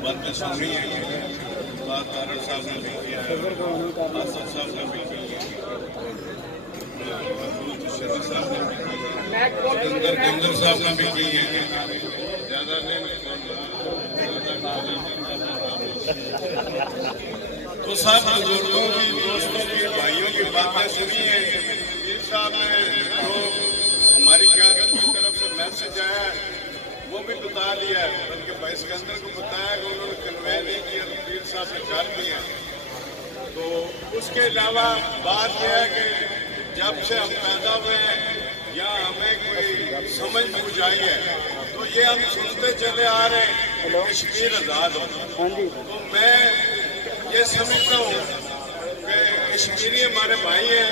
बातें सुनी है, बात कारण साहब ने भी किया है, आसद साहब ने भी की है, सिकंदर साहब ने भी की है। ज्यादा नहीं तो सब बुजुर्गों की, दोस्तों की, भाइयों की बातें सुनी है। पीर साहब ने जो हमारी क़यादत की तरफ से मैसेज आया है वो भी बता दिया है, बल्कि भाई सिकंदर को बताया कि उन्होंने कन्वे नहीं किया तो पीर साहब ने कर दिया। तो उसके अलावा बात यह है कि जब से हम पैदा हुए हैं या हमें कोई समझ बूझ आई है तो ये हम सुनते चले आ रहे हैं कश्मीर आजाद हो। तो मैं ये समझता हूँ कि कश्मीरी हमारे भाई हैं,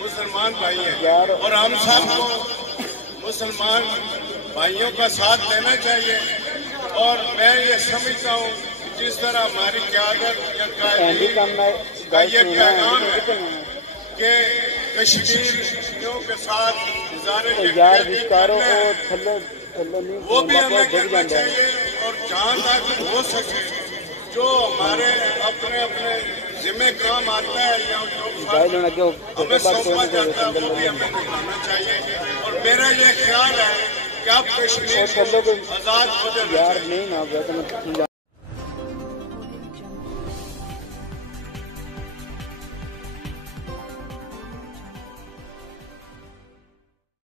मुसलमान भाई हैं, और हम सबको मुसलमान भाइयों का साथ देना चाहिए। और मैं ये समझता हूँ जिस तरह हमारी क़यादत या का ये पैगाम है कि कश्मीरियों के साथ वो भी हमें करना चाहिए। और जहाँ तक हो सके जो हमारे अपने अपने जिम्मे काम आता है या जो हमें सौंपा जाता है वो भी हमें निभाना चाहिए। और मेरा ये ख्याल है कि आप कश्मीर आजाद हो जाए।